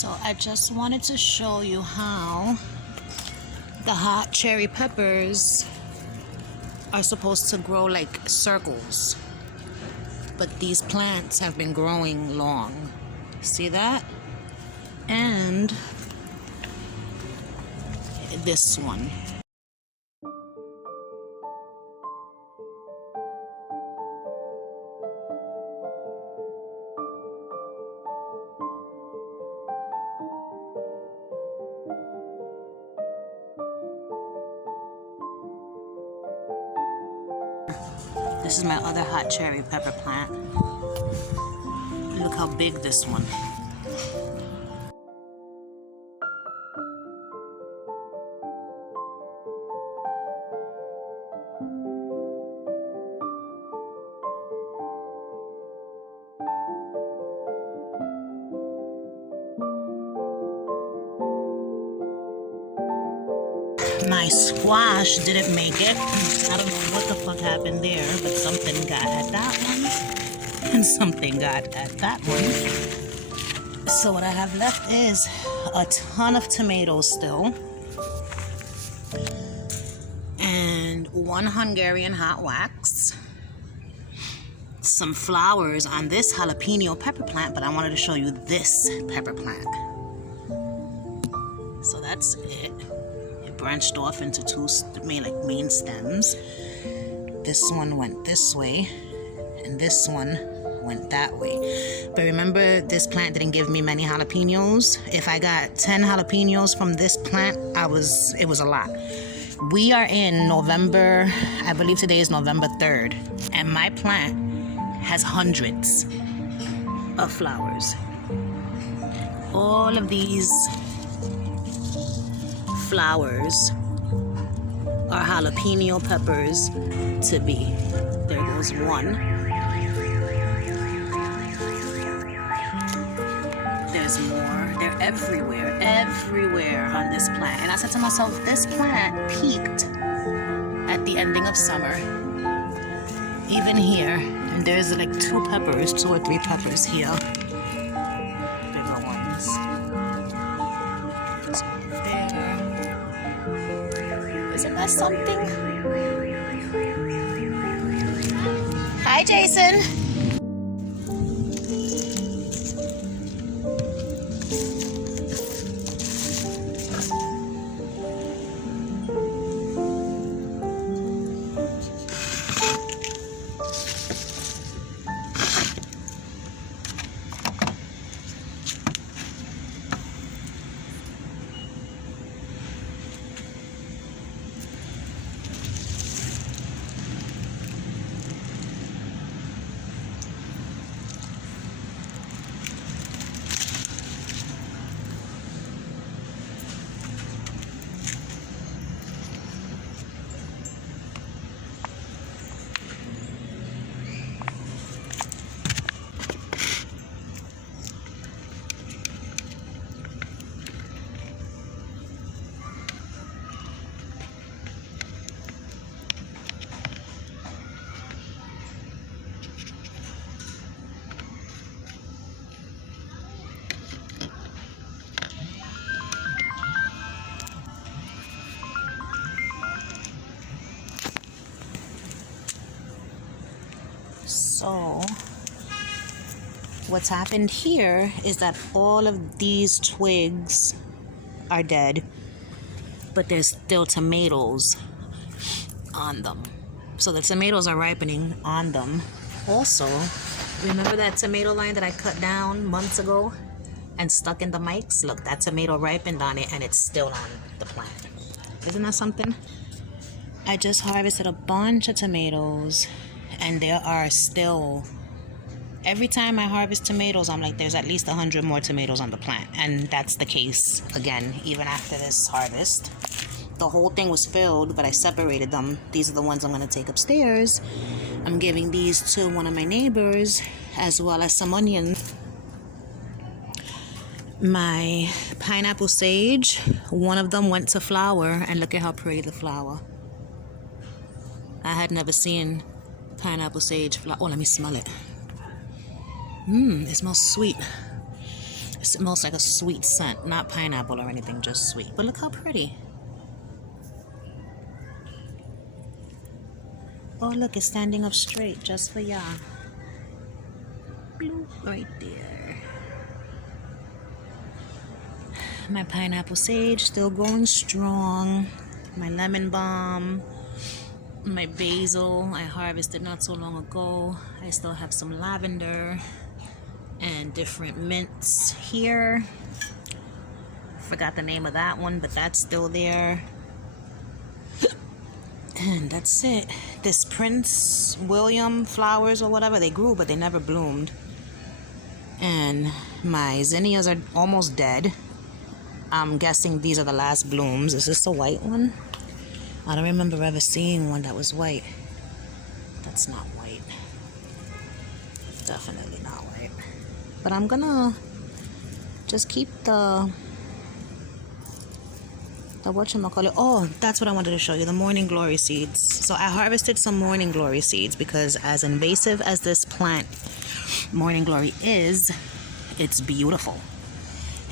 So I just wanted to show you how the hot cherry peppers are supposed to grow like circles, but these plants have been growing long. See that? And this one. This is my other hot cherry pepper plant. Look how big this one. My squash didn't make it. I don't know what the fuck happened there, but something got at that one and something got at that one. So what I have left is a ton of tomatoes still and one Hungarian hot wax, some flowers on this jalapeno pepper plant, but I wanted to show you this pepper plant. So that's it. Branched off into two main stems. This one went this way and this one went that way. But remember, this plant didn't give me many jalapenos. If I got 10 jalapenos from this plant, it was a lot. We are in November, I believe today is November 3rd, and my plant has hundreds of flowers. All of these flowers are jalapeno peppers to be. There goes one. There's more. They're everywhere on this plant. And I said to myself, this plant peaked at the ending of summer. Even here, and there's like two or three peppers here. Bigger ones. There's one there. Isn't that something? Hi, Jason. So what's happened here is that all of these twigs are dead, but there's still tomatoes on them. So the tomatoes are ripening on them. Also, remember that tomato line that I cut down months ago and stuck in the mics? Look, that tomato ripened on it and it's still on the plant. Isn't that something? I just harvested a bunch of tomatoes, and there are still, every time I harvest tomatoes, I'm like, there's at least 100 more tomatoes on the plant. And that's the case again, even after this harvest. The whole thing was filled, but I separated them. These are the ones I'm gonna take upstairs. I'm giving these to one of my neighbors, as well as some onions. My pineapple sage, one of them went to flower, and look at how pretty the flower. I had never seen pineapple sage flower. Oh, let me smell it. It smells sweet. It smells like a sweet scent, not pineapple or anything, just sweet. But look how pretty. Oh, look, it's standing up straight just for y'all. Bloop, right there. My pineapple sage still going strong. My lemon balm. My basil I harvested not so long ago. I still have some lavender and different mints here. Forgot the name of that one, but that's still there. And that's it. This Prince William flowers or whatever, they grew but they never bloomed. And my zinnias are almost dead. I'm guessing these are the last blooms. Is this a white one? I don't remember ever seeing one that was white. That's not white. Definitely not white. But I'm gonna just keep the whatchamacallit. Oh, that's what I wanted to show you, the morning glory seeds. So I harvested some morning glory seeds because as invasive as this plant morning glory is, it's beautiful.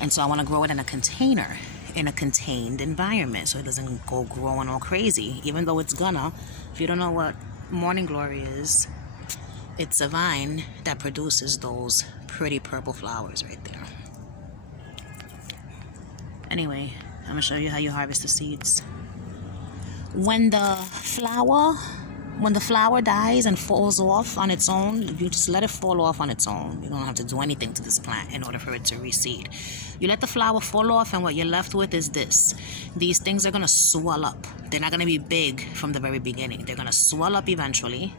And so I want to grow it in a container, in a contained environment, so it doesn't go growing all crazy, even though it's gonna. If you don't know what morning glory is, it's a vine that produces those pretty purple flowers right there. Anyway, I'm gonna show you how you harvest the seeds. When the flower dies and falls off on its own, you just let it fall off on its own. You don't have to do anything to this plant in order for it to reseed. You let the flower fall off, and what you're left with is this. These things are gonna swell up. They're not gonna be big from the very beginning. They're gonna swell up eventually.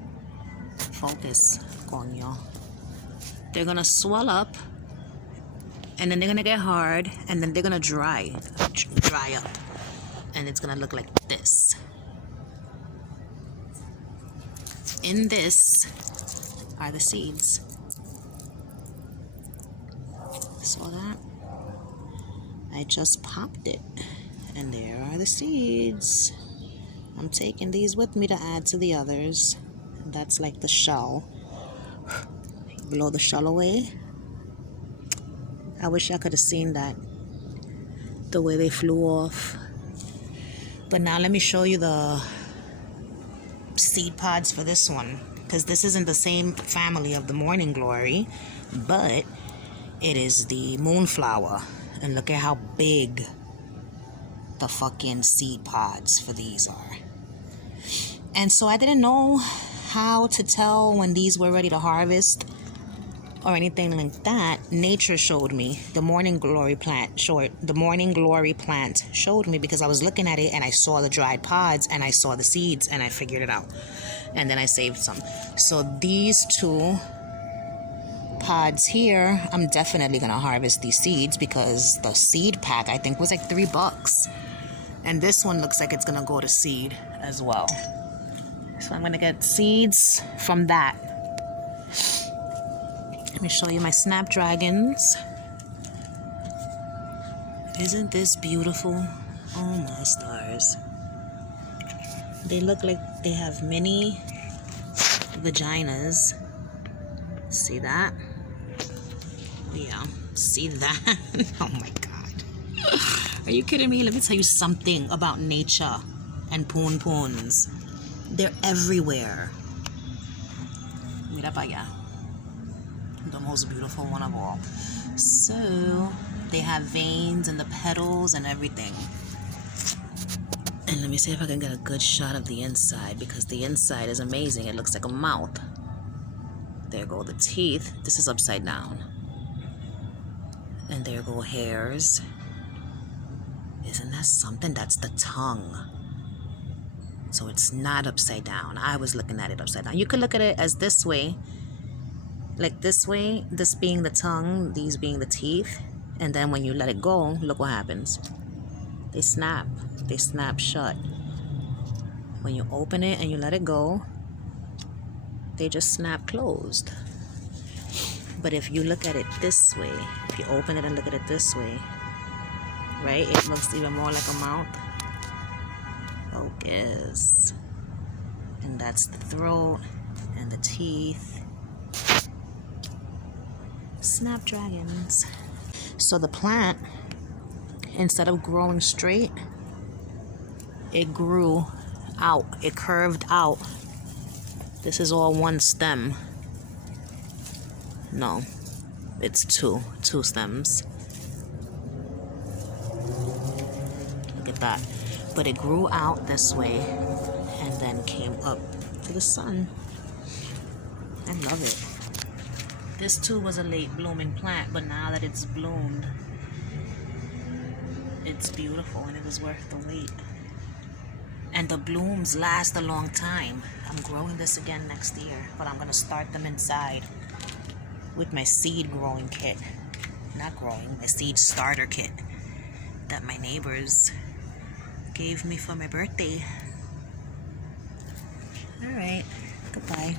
Focus, coño. They're gonna swell up, and then they're gonna get hard, and then they're gonna dry up, and it's gonna look like this. In this are the seeds. Saw that? I just popped it, and there are the seeds. I'm taking these with me to add to the others. That's like the shell. Blow the shell away. I wish I could have seen that, the way they flew off. But now let me show you the seed pods for this one, because this isn't the same family of the morning glory, but it is the moonflower. And look at how big the fucking seed pods for these are. And so I didn't know how to tell when these were ready to harvest or anything like that. Nature showed me. The morning glory plant showed me, because I was looking at it and I saw the dried pods and I saw the seeds and I figured it out. And then I saved some. So these two pods here, I'm definitely gonna harvest these seeds, because the seed pack I think was like $3. And this one looks like it's gonna go to seed as well. So I'm gonna get seeds from that. Let me show you my snapdragons. Isn't this beautiful? Oh my stars. They look like they have mini vaginas. See that? Yeah, see that? Oh my god. Are you kidding me? Let me tell you something about nature and poon-poons. They're everywhere. Mira para allá. The most beautiful one of all. So they have veins in the petals and everything. And let me see if I can get a good shot of the inside, because the inside is amazing. It looks like a mouth. There go the teeth. This is upside down. And there go hairs. Isn't that something? That's the tongue. So it's not upside down. I was looking at it upside down. You could look at it as this way. Like this way. This being the tongue. These being the teeth. And then when you let it go, look what happens. They snap. They snap shut. When you open it and you let it go, they just snap closed. But if you look at it this way, if you open it and look at it this way, right, it looks even more like a mouth. Focus. And that's the throat and the teeth. Snapdragons. So the plant, instead of growing straight, it grew out. It curved out. This is all one stem. No, it's two stems. Look at that. But it grew out this way and then came up to the sun. I love it. This too was a late blooming plant, but now that it's bloomed, it's beautiful and it was worth the wait. And the blooms last a long time. I'm growing this again next year, but I'm gonna start them inside with my seed growing kit. Not growing, my seed starter kit that my neighbors gave me for my birthday. All right, goodbye.